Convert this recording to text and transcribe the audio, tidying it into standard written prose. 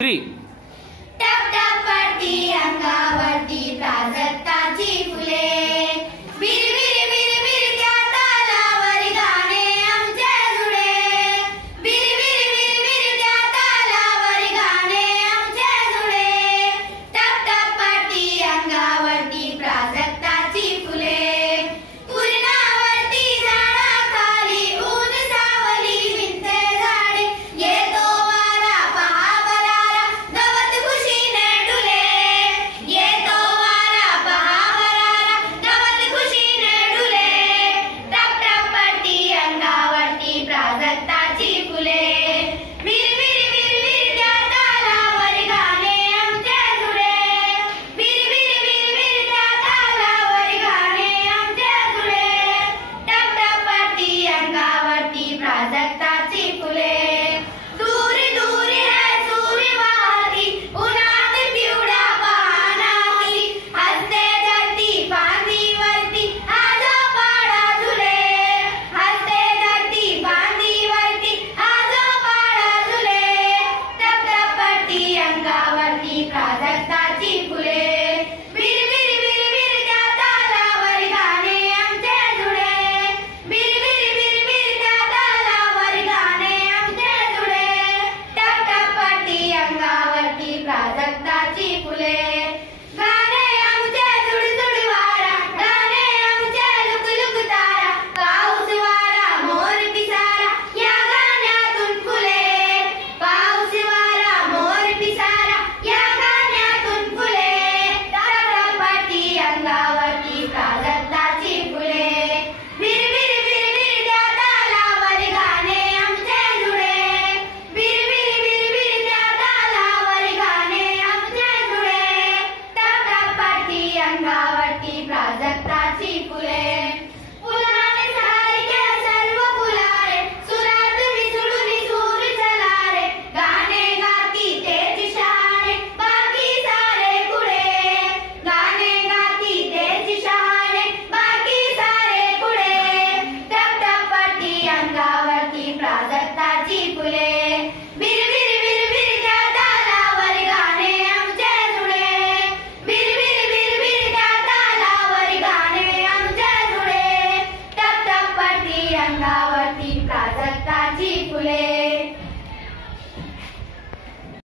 3 टप टप पडती अंगावरती प्राजक्ताची फुले बिरबिर बिरबिर त्या तालावर गाणे आमचे जुळे बिरबिर बिरबिर त्या तालावर गाणे आमचे जुळे टप टप पडती अंगावरती प्राजक्ताची फुले पूर्णावरती झाडाखाली ऊन सावली विंते झाडे येतो वारा पहा बलारा गवत खुशीने डुले येतो वारा पहा बलारा गवत खुशीने डुले टप टप पडती अंगावरती प्राजक्ताची फुले बिरबिर बिरबिर त्या तालावर गाणे आमचे जुळे बिरबिर बिरबिर त्या तालावर गाणे आमचे जुळे टप टप पडती अंगावरती प्राजक्ताची फुले दूर दूर है सूर्य वाहती उन्हात पिवळा पानाती हसते धरती फांदीवरती आजो पाडा झुले हसते धरती फांदीवरती आजो पाडा झुले टप टप पडती अंगावरती प्राजक्ताची फुले बिरबिर बिरबिर त्या तालावर गाणे आमचे जुळे बिरबिर बिरबिर त्या तालावर गाणे आमचे जुळे टप टप पडती अंगावरती प्राजक्ताची फुले गाणे आमचे जुडजुड वारा गाणे आमचे लुकलुक तारा पाऊस वारा मोर पिसारा या गाण्यातून फुले पाऊस वारा मोर पिसारा या गाण्यातून फुले टप टप पडती अंगावरती प्राजक्ताची फुले बिरबिर बिरबिर त्या तालावर गाणे आमचे जुळे बिरबिर बिरबिर त्या तालावर गाणे आमचे जुळे टप टप पडती अंगावरती